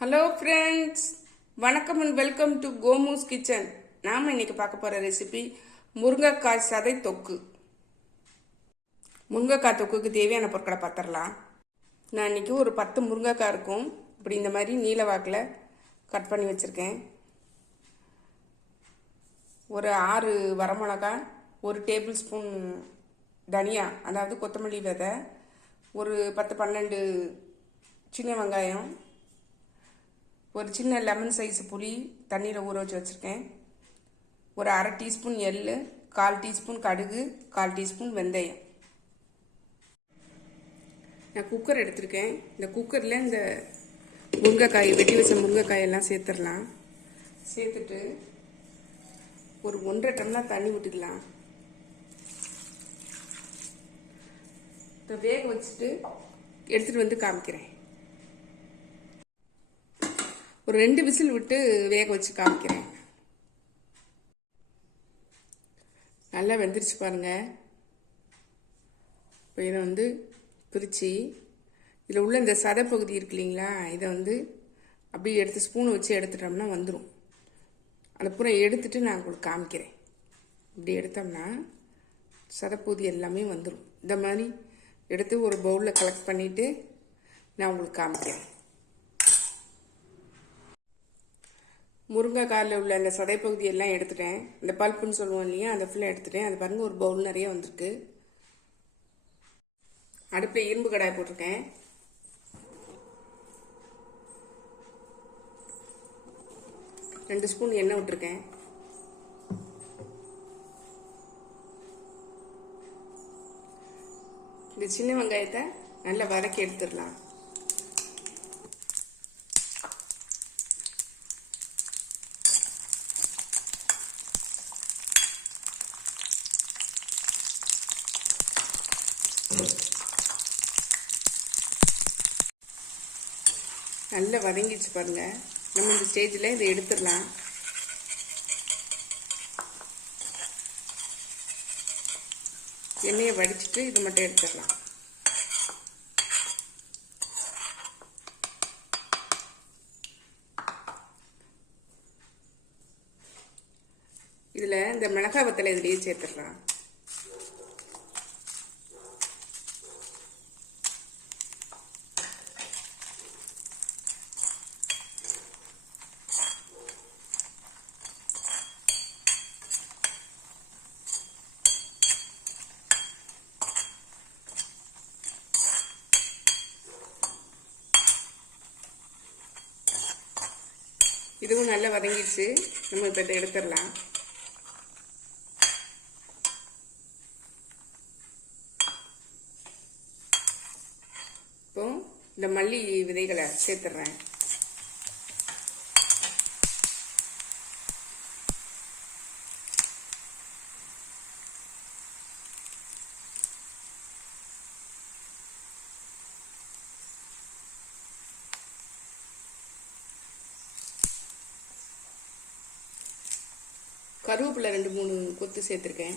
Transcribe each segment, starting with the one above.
Hello friends வணக்கம் and welcome to Gomu's kitchen நாம் இன்னைக்கு பார்க்க போகிற ரெசிபி முருங்கைக்காய் சதை தொக்கு. முருங்கைக்காய் தொக்குக்கு தேவையான பொருட்களை பார்த்துடலாம். நான் இன்னைக்கு ஒரு பத்து முருங்கைக்காய் இருக்கும். இப்படி இந்த மாதிரி நீல வாக்கில் கட் பண்ணி வச்சுருக்கேன். ஒரு ஆறு வரமிளகாய் ஒரு டேபிள் ஸ்பூன் தனியா அதாவது கொத்தமல்லி விதை ஒரு பத்து பன்னெண்டு சின்ன வெங்காயம் ஒரு சின்ன லெமன் சைஸ் புளி தண்ணியில் ஊற வச்சு வச்சுருக்கேன். ஒரு அரை டீஸ்பூன் எள் கால் டீஸ்பூன் கடுகு கால் டீஸ்பூன் வெந்தயம். நான் குக்கர் எடுத்திருக்கேன். இந்த குக்கரில் இந்த முருங்கைக்காய் வெட்டி வச்ச முருங்கைக்காயெல்லாம் சேர்த்துடலாம். சேர்த்துட்டு ஒரு ஒன்றரை டம்ளர் தண்ணி விட்டுக்கலாம் இதை வேக வச்சுட்டு எடுத்துகிட்டு வந்து காமிக்கிறேன். ஒரு ரெண்டு விசில் விட்டு வேக வச்சு காமிக்கிறேன். நல்லா வெந்துருச்சு பாருங்க. இப்போ இதை வந்து பிரித்து இதில் உள்ள இந்த சதை பகுதி இருக்கு இல்லைங்களா இதை வந்து அப்படியே எடுத்து ஸ்பூன் வச்சு எடுத்துட்டோம்னா வந்துடும் அதை பூரா எடுத்துட்டு நான் உங்களுக்கு காமிக்கிறேன். இப்படி எடுத்தோம்னா சதைப்பகுதி எல்லாமே வந்துடும் இந்த மாதிரி எடுத்து ஒரு பவுலில் கலெக்ட் பண்ணிவிட்டு நான் உங்களுக்கு காமிக்கிறேன். முருங்கைக்காயில் உள்ள அந்த சதை பகுதியெல்லாம் எடுத்துட்டேன். இந்த பல்ப்புன்னு சொல்லுவோம் இல்லையா? அந்த ஃபுல்லாக எடுத்துட்டேன். அது பாருங்க ஒரு பவுல் நிறைய வந்திருக்கு. அடுப்பில் இரும்பு கடாய் போட்டிருக்கேன். ரெண்டு ஸ்பூன் எண்ணெய் விட்டுருக்கேன். இந்த சின்ன வெங்காயத்தை நல்லா வதக்கி எடுத்துடலாம். நல்லா வதங்கிடுச்சு பாருங்க. நம்ம இந்த ஸ்டேஜில் இதை எடுத்துடலாம். எண்ணெயை வடிச்சிட்டு இது மட்டும் எடுத்துடலாம். இதில் இந்த மிளகாய் வத்தலை இதுலேயே சேர்த்துடலாம். இதுவும் நல்லா வதங்கிடுச்சு. நம்ம இப்போ இதை எடுத்துடலாம். இப்போ இந்த மல்லி விதைகளை சேர்த்துட்றேன். கருவேப்பிலை ரெண்டு மூணு கொத்து சேர்த்துருக்கேன்.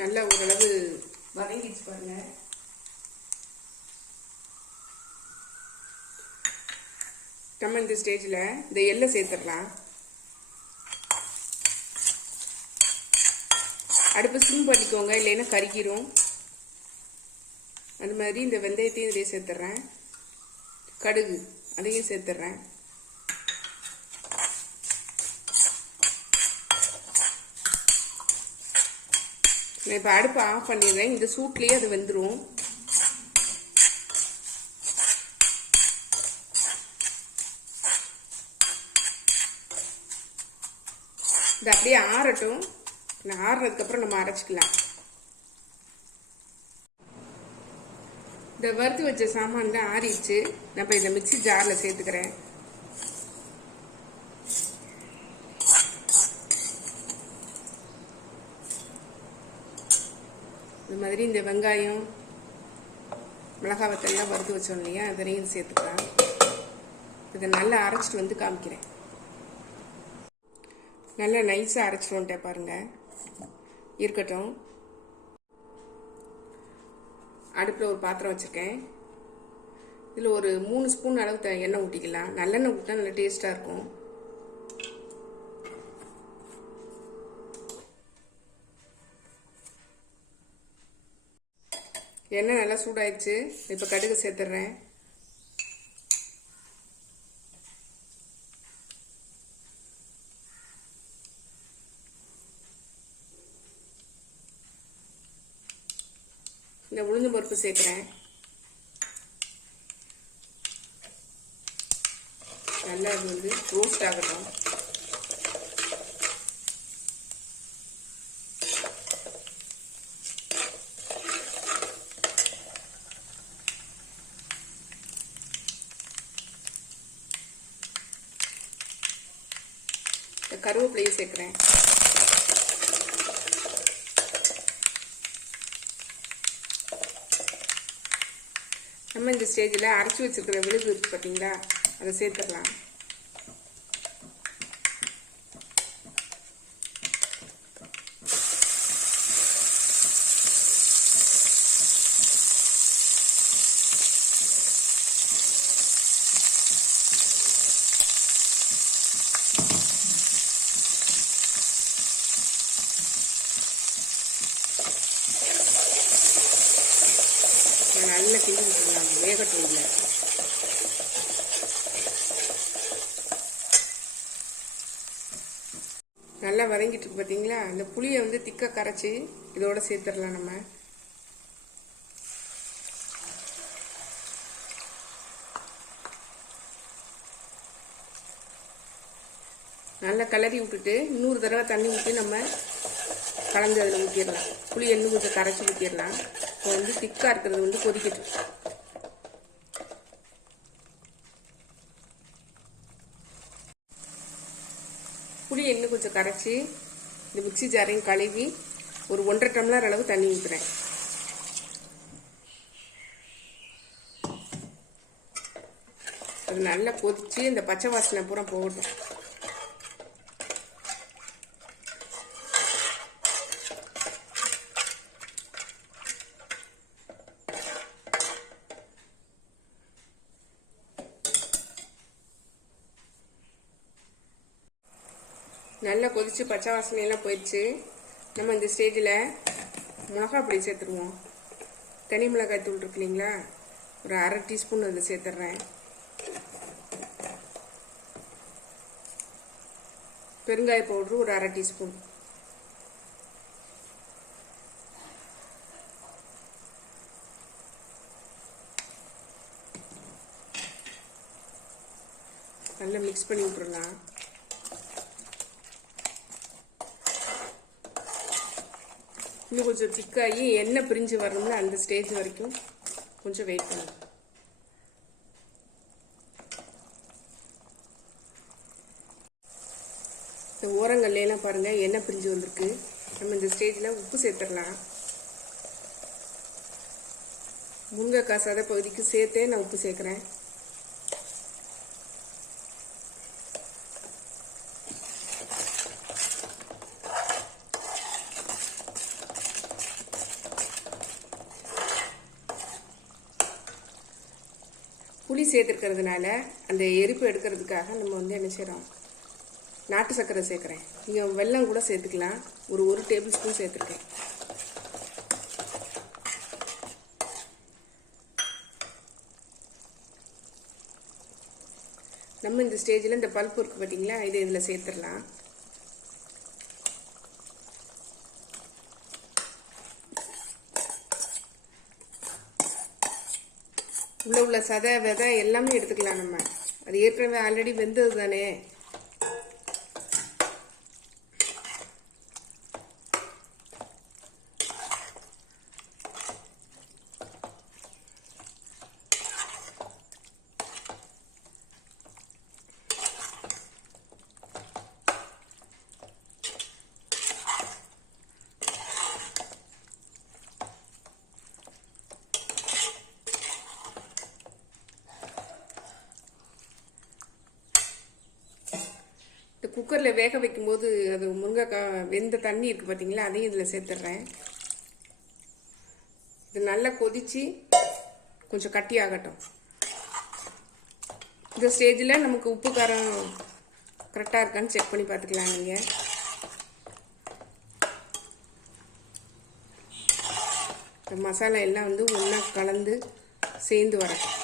நல்லா ஓரளவு வதங்கிச்சு பாருங்க. நம்ம இந்த ஸ்டேஜில் இந்த எள்ளை சேர்த்துடலாம். அடுப்பு சிம் பண்ணிக்கோங்க இல்லைன்னா கருகிரும். அது மாதிரி இந்த வெந்தயத்தையும் இதிலே சேர்த்துட்றேன் கடுகு அதையும் சேர்த்துட்றேன் நான் இப்போ அடுப்பை ஆஃப் பண்ணிடுறேன். இந்த சூட்லேயே அது வெந்துடும் இது அப்படியே ஆறட்டும். நான் ஆறுனதுக்கப்புறம் நம்ம அரைச்சிக்கலாம். இந்த வறுத்து வச்ச சாமான் தான் ஆறிடுச்சு. நான் இப்போ இந்த மிக்சி ஜாரில் சேர்த்துக்கிறேன். இது மாதிரி இந்த வெங்காயம் மிளகா வத்தெல்லாம் வறுத்து வச்சோம் இல்லையா? அதனையும் சேர்த்துக்கலாம். இதை நல்லா அரைச்சிட்டு வந்து காமிக்கிறேன். நல்லா நைஸாக அரைச்சிட்டு வந்துட்டேன் பாருங்கள் இருக்கட்டும். அடுப்பில் ஒரு பாத்திரம் வச்சுருக்கேன். இதில் ஒரு மூணு ஸ்பூன் அளவு எண்ணெய் ஊட்டிக்கலாம் நல்லெண்ணெய் ஊட்டினா நல்லா டேஸ்ட்டாக இருக்கும். எண்ணெய் நல்லா சூடாயிடுச்சு. இப்போ கடுகு சேர்த்துட்றேன் இந்த உளுந்து பருப்பு சேர்க்குறேன். நல்லா இது வந்து ரோஸ்ட் ஆகட்டும். இந்த கருவேப்பிலையும் சேர்க்குறேன். நம்ம இந்த ஸ்டேஜில் அரைச்சி வச்சுருக்கிற விழுது இருக்குது பார்த்தீங்களா அதை சேர்த்துடலாம் நான் நல்லா கிண்டி விட்டுருலாம் வேகட்டும் இல்லை நல்லா வதங்கிட்டு இருக்கு பார்த்தீங்களா இந்த புளியை வந்து திக்க கரைச்சி இதோட சேர்த்துடலாம் நம்ம. நல்லா கிளறி விட்டுட்டு இன்னொரு தடவை தண்ணி ஊற்றி நம்ம கலந்து அதில் ஊற்றிடலாம் புளி இன்னும் கொஞ்சம் கரைச்சி ஊற்றிடலாம் இப்போ வந்து திக்காக இருக்கிறது வந்து கொதிக்கட்டும். புளி இன்னும் கொஞ்சம் கரைச்சி இந்த மிக்சி ஜாரையும் கழுவி ஒரு ஒன்றரை டம்ளர் அளவு தண்ணி ஊற்றுறேன் அது நல்லா கொதிச்சு இந்த பச்சை வாசனை பூரா போகட்டும். நல்லா கொதிச்சு பச்சை வாசனையெல்லாம் போயிடுச்சு. நம்ம இந்த ஸ்டேஜில் மிளகா பொடி சேர்த்துருவோம். தனி மிளகாய் தூள் இருக்கு இல்லைங்களா? ஒரு அரை டீஸ்பூன் அதில் சேர்த்துட்றேன் பெருங்காய பவுட்ரு ஒரு அரை டீஸ்பூன். நல்லா மிக்ஸ் பண்ணி விட்டுறலாம். இன்னும் கொஞ்சம் திக்காகி எண்ணெய் பிரிஞ்சு வரணும்னு அந்த ஸ்டேஜ் வரைக்கும் கொஞ்சம் வெயிட் பண்ணணும் இந்த ஓரங்கள்லாம் பாருங்க எண்ணெய் பிரிஞ்சு வந்திருக்கு. நம்ம இந்த ஸ்டேஜில் உப்பு சேர்த்துடலாம். முருங்கைக்காய் சதை பகுதிக்கு சேர்த்தே நான் உப்பு சேர்க்குறேன். சேர்த்துருக்கிறதுனால அந்த எரிப்பு எடுக்கிறதுக்காக நம்ம வந்து என்ன செய்கிறோம் நாட்டு சர்க்கரை சேர்க்குறேன். நீங்கள் வெல்லம் கூட சேர்த்துக்கலாம். ஒரு ஒரு டேபிள் ஸ்பூன் சேர்த்துருக்கேன். நம்ம இந்த ஸ்டேஜில் இந்த பல்ப் இருக்குது பார்த்தீங்களா இதை இதில் சேர்த்துடலாம். உள்ள சதை விதை எல்லாமே எடுத்துக்கலாம் நம்ம. அது ஏற்கனவே ஆல்ரெடி வெந்தது தானே குக்கரில் வேக வைக்கும்போது அது முருங்கைக்காய் வெந்த தண்ணி இருக்குது பார்த்தீங்களா அதையும் இதில் சேர்த்துட்றேன் இது நல்லா கொதித்து கொஞ்சம் கட்டி ஆகட்டும். இந்த ஸ்டேஜில் நமக்கு உப்பு காரம் கரெக்டாக இருக்கான்னு செக் பண்ணி பார்த்துக்கலாம் நீங்கள் இந்த மசாலா எல்லாம் வந்து ஒன்றா கலந்து சேர்ந்து வரட்டும்.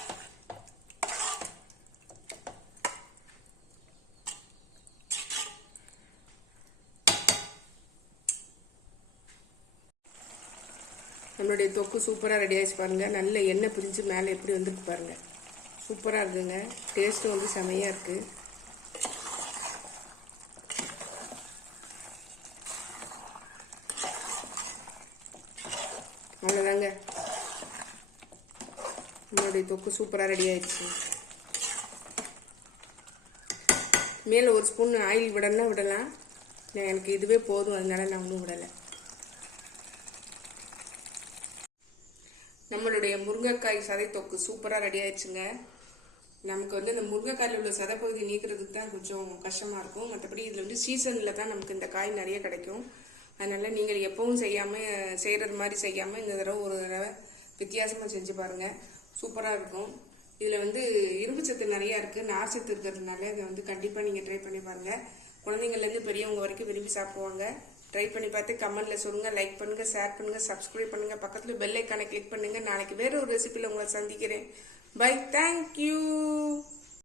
நம்மளுடைய தொக்கு சூப்பராக ரெடி ஆகிடுச்சு பாருங்கள் நல்ல எண்ணெய் பிரிஞ்சு மேலே எப்படி வந்துருக்கு பாருங்கள் சூப்பராக இருக்குங்க. டேஸ்ட்டும் வந்து செமையாக இருக்குது அவ்வளோதாங்க நம்மளுடைய தொக்கு சூப்பராக ரெடி ஆயிடுச்சு. மேலே ஒரு ஸ்பூன் ஆயில் விடணும்னா விடலாம். எனக்கு இதுவே போதும். அதனால நான் ஒன்றும் விடலை. நம்மளுடைய முருங்கைக்காய் சதை தொக்கு சூப்பராக ரெடி ஆயிடுச்சுங்க. நமக்கு வந்து இந்த முருங்கைக்காயில் உள்ள சதைப்பகுதி நீக்கிறதுக்கு தான் கொஞ்சம் கஷ்டமாக இருக்கும். மற்றபடி இதில் வந்து சீசனில் தான் நமக்கு இந்த காய் நிறைய கிடைக்கும். அதனால் நீங்கள் எப்பவும் செய்யாமல் செய்கிறது மாதிரி செய்யாமல் இந்த தடவை ஒரு தடவை வித்தியாசமாக செஞ்சு பாருங்கள் சூப்பராக இருக்கும். இதில் வந்து இரும்பு சத்து நிறையா இருக்குது நார் சத்து இருக்கிறதுனால இதை வந்து கண்டிப்பாக நீங்கள் ட்ரை பண்ணி பாருங்கள் குழந்தைங்கள்லேருந்து பெரியவங்க வரைக்கும் விரும்பி சாப்பிடுவாங்க. ட்ரை பண்ணி பார்த்து கமெண்ட்டில் சொல்லுங்கள் லைக் பண்ணுங்கள் ஷேர் பண்ணுங்கள் சப்ஸ்கிரைப் பண்ணுங்கள் பக்கத்தில் பெல் ஐக்கானை கிளிக் பண்ணுங்கள் நாளைக்கு வேறு ஒரு ரெசிபியில் உங்களை சந்திக்கிறேன். By thank you